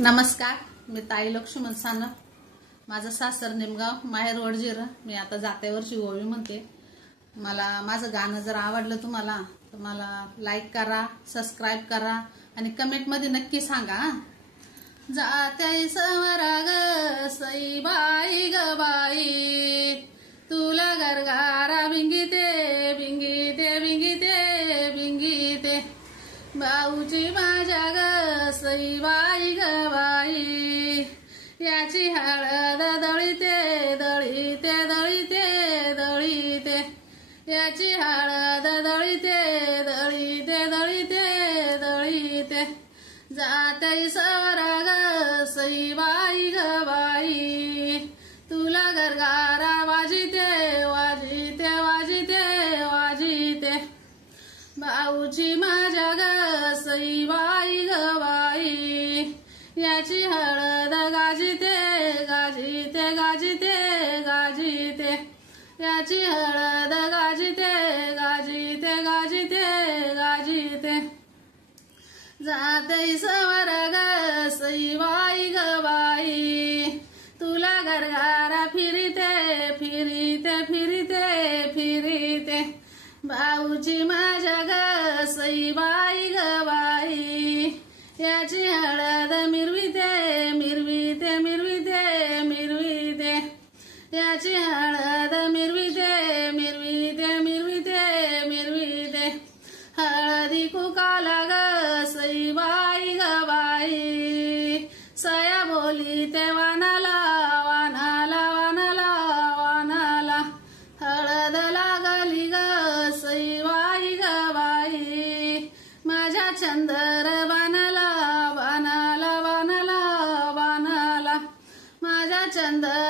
नमस्कार, मी ताई लक्ष्मण सानप. माझं सासर निमगाव, माहेर वडजीर. मी आता जात्यावरची ओवी म्हणते. मला माझं गाणं जर आवडलं तुम्हाला तर मला लाईक करा, सबस्क्राईब करा आणि कमेंट मध्ये नक्की सांगा. जात्याई समरा ग सई बाई ग बाई, तुला गरगारा भिंगीते भिंगीते भिंगीते भिंगीते, भाऊची माझ्या ग सई बाई ग बाई, याची हळद दळीते दळीते दळीते दळीते, याची हळद दळीते दळीते दळीते दळीते, जात्याई सवरा ग सई बाई ग बाई, तुला गरगारा वाजिते वाजिते वाजिते वाजिते, भाऊची माझ्या ग सई बाई ग बाई, याची हळद गाजिते गाजिते गाजिते गाजिते, याची हळद गाजिते गाजिते गाजिते गाजिते, जात्याई सवर ग सई बाई ग बाई, तुला गरगारा फिरिते फिरिते फिरिते फिरिते, भाऊची माझ्या ग सई बाई ग बाई, याची हळद मिरविते मिरविते मिरविते मिरविते, याची हळद मिरविते मिरविते मिरविते मिरविते, हळदी कुकाला ग सई बाई ग बाई, सया बोलीते वानाला वानाला वानाला वानाला, हळद लागली ग सई बाई ग बाई, माझ्या चंदर बानाला बानाला बानाला बानाला, माझ्या चंदर